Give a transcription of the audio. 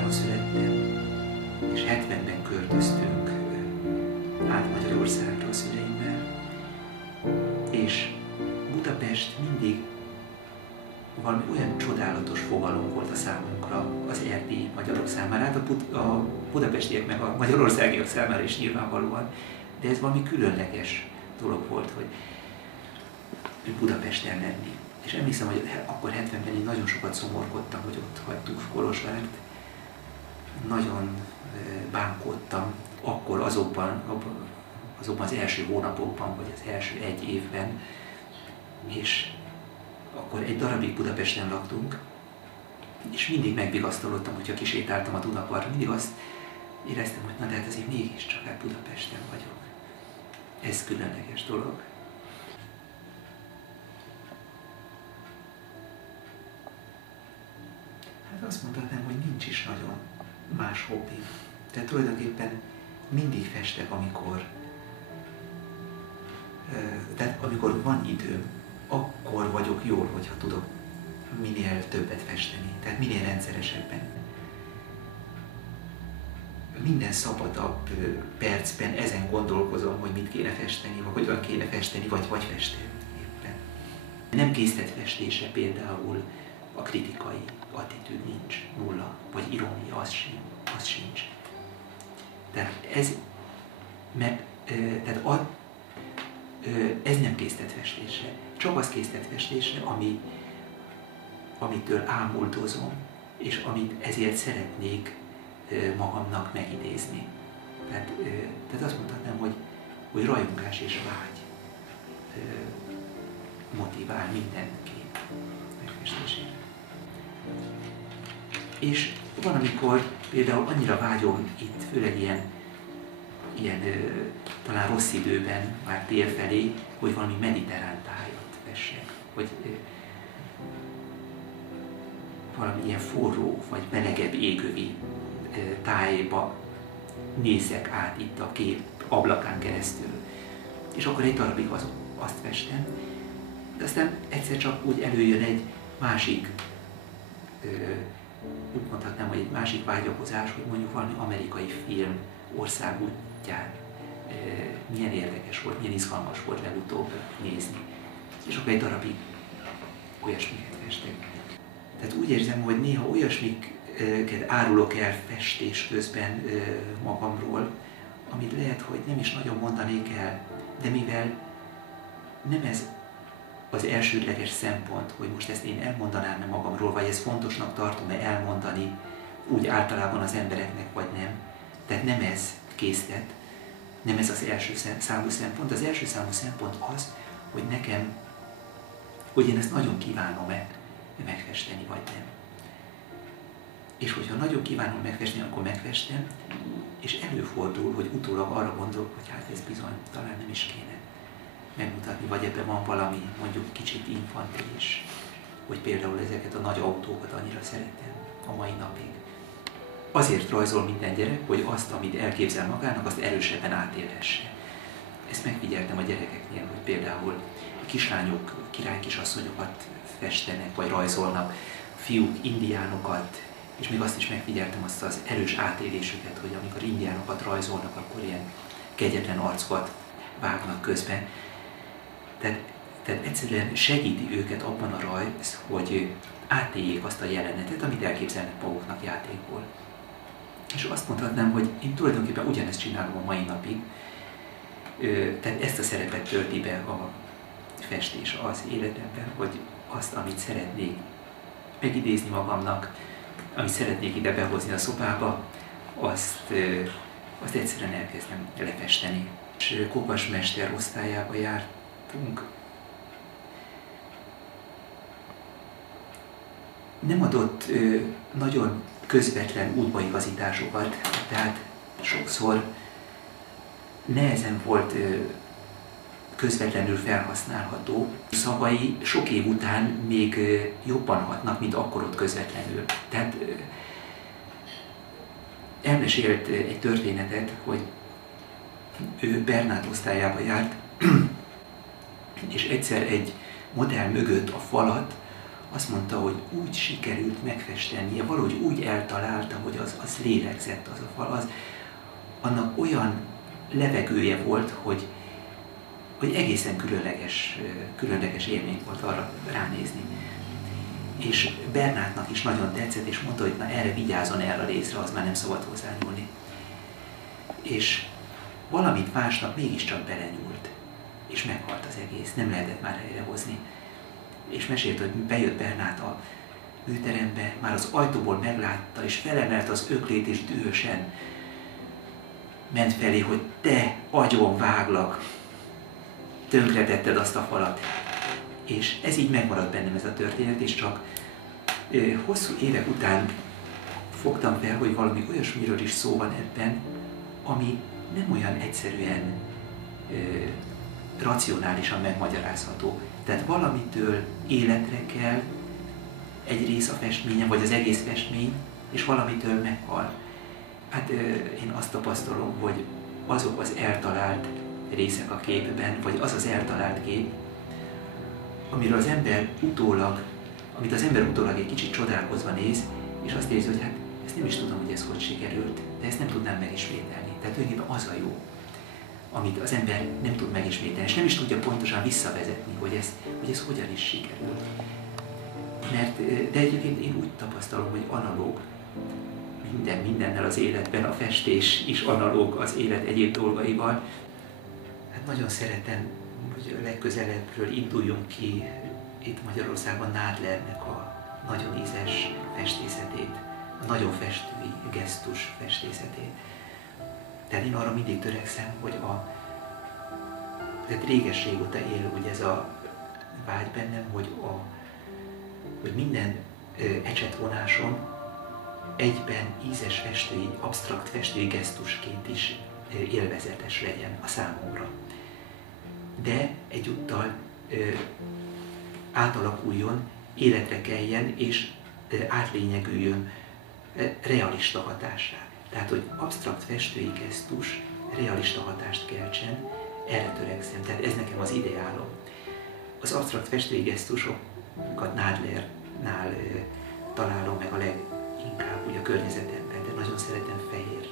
63-ban születtem, és 70-ben költöztünk át Magyarországra a szüleimmel, és Budapest mindig valami olyan csodálatos fogalom volt a számunkra, az erdélyi magyarok számára, hát a budapestiek meg a magyarországiak számára is nyilvánvalóan, de ez valami különleges dolog volt, hogy Budapesten lenni. És emlékszem, hogy akkor 70-ben én nagyon sokat szomorkodtam, hogy ott hagytuk Kolozsvárt. Nagyon bánkódtam akkor azokban az első hónapokban, vagy az első egy évben, és akkor egy darabig Budapesten laktunk, és mindig megvigasztalodtam, hogyha kisétáltam a Dunapartra, mindig azt éreztem, hogy na de hát azért mégiscsak hát Budapesten vagyok. Ez különleges dolog. Hát azt mondhatnám, hogy nincs is nagyon más hobbi. Tehát tulajdonképpen mindig festek, amikor van időm, akkor vagyok jól, hogyha tudok minél többet festeni, tehát minél rendszeresebben. Minden szabadabb percben ezen gondolkozom, hogy mit kéne festeni, vagy hogyan kéne festeni, vagy festeni éppen. Nem készletfestése például a kritikai attitűd nincs, nulla, vagy irónia, az sincs. Tehát ez nem készletfestése, csak az készletfestése, amitől ámuldozom, és amit ezért szeretnék magamnak megidézni. Tehát azt mondhatnám, hogy rajongás és vágy motivál mindenki megfestésére. És van, amikor például annyira vágyom itt, főleg ilyen talán rossz időben, már tél felé, hogy valami mediterrán tájat fessek, hogy valami ilyen forró vagy melegebb égövi tájba nézek át itt a kép ablakán keresztül. És akkor egy darabig azt festem, de aztán egyszer csak úgy előjön egy másik, úgy mondhatnám, hogy egy másik vágyakozás, hogy mondjuk valami amerikai film országútján milyen érdekes volt, milyen izgalmas volt legutóbb nézni. És akkor egy darabig olyasmiket festek. Tehát úgy érzem, hogy néha olyasmiket árulok el festés közben magamról, amit lehet, hogy nem is nagyon mondanék el, de mivel nem ez az elsődleges szempont, hogy most ezt én elmondanám-e magamról, vagy ezt fontosnak tartom-e elmondani úgy általában az embereknek, vagy nem. Tehát nem ez készlet, nem ez az első számú szempont. Az első számú szempont az, hogy én ezt nagyon kívánom-e megfesteni, vagy nem. És hogyha nagyon kívánom megfesteni, akkor megfestem, és előfordul, hogy utólag arra gondolok, hogy hát ez bizony talán nem is kéne megmutatni, vagy ebben van valami mondjuk kicsit infantilis, hogy például ezeket a nagy autókat annyira szeretem a mai napig. Azért rajzol minden gyerek, hogy azt, amit elképzel magának, azt erősebben átélhesse. Ezt megfigyeltem a gyerekeknél, hogy például kislányok királykisasszonyokat festenek, vagy rajzolnak, fiúk indiánokat, és még azt is megfigyeltem, azt az erős átélésüket, hogy amikor indiánokat rajzolnak, akkor ilyen kegyetlen arcokat vágnak közben. Tehát egyszerűen segíti őket abban a rajz, hogy átéljék azt a jelenetet, amit elképzelnek maguknak játékból. És azt mondhatnám, hogy én tulajdonképpen ugyanezt csinálom a mai napig, tehát ezt a szerepet tölti be a festés az életemben, hogy azt, amit szeretnék megidézni magamnak, amit szeretnék ide behozni a szobába, azt egyszerűen elkezdem lefesteni. És Kopas mester osztályába jártunk. Nem adott nagyon közvetlen útbaigazításokat, tehát sokszor nehezen volt közvetlenül felhasználható. Szavai sok év után még jobban hatnak, mint akkor ott közvetlenül. Tehát elmesélt egy történetet, hogy ő Bernát osztályába járt, és egyszer egy modell mögött a falat azt mondta, hogy úgy sikerült megfestenie, valahogy úgy eltalálta, hogy az lélegzett az a fal, annak olyan levegője volt, hogy egészen különleges élmény volt arra ránézni. És Bernátnak is nagyon tetszett, és mondta, hogy na erre vigyázzon el a részre, az már nem szabad hozzányúlni. És valamit másnap mégiscsak belenyúlt, és meghalt az egész, nem lehetett már helyrehozni. És mesélt, hogy bejött Bernát a műterembe, már az ajtóból meglátta, és felemelt az öklét, és dühösen ment felé, hogy te, agyon váglak, tönkretetted azt a falat. És ez így megmaradt bennem ez a történet, és csak hosszú évek után fogtam fel, hogy valami olyasmiről is szó van ebben, ami nem olyan egyszerűen racionálisan megmagyarázható. Tehát valamitől életre kell egy rész a festményen, vagy az egész festmény, és valamitől meghal. Hát én azt tapasztalom, hogy azok az eltalált részek a képben, vagy az az eltalált kép, amit az ember utólag egy kicsit csodálkozva néz, és azt érzi, hogy hát ezt nem is tudom, hogy ez hogy sikerült, de ezt nem tudnám megismételni. Tehát tulajdonképpen az a jó, amit az ember nem tud megismételni, és nem is tudja pontosan visszavezetni, hogy ez hogyan is sikerült. De egyébként én úgy tapasztalom, hogy analóg mindennel az életben, a festés is analóg az élet egyéb dolgaival. Hát nagyon szeretem, hogy legközelebbről induljunk ki itt Magyarországon Nádlernek a nagyon ízes festészetét, a nagyon festői gesztus festészetét. Tehát én arra mindig törekszem, hogy tehát réges-régóta él ugye ez a vágy bennem, hogy minden ecsetvonáson egyben ízes festői, absztrakt festői gesztusként is élvezetes legyen a számomra. De egyúttal átalakuljon, életre keljen és átlényegüljön realista hatássá. Tehát, hogy absztrakt festői gesztus realista hatást keltsen, erre törekszem. Tehát ez nekem az ideálom. Az absztrakt festői gesztusokat Nádlernál találom meg a leginkább ugye a környezetemben, de nagyon szeretem fehér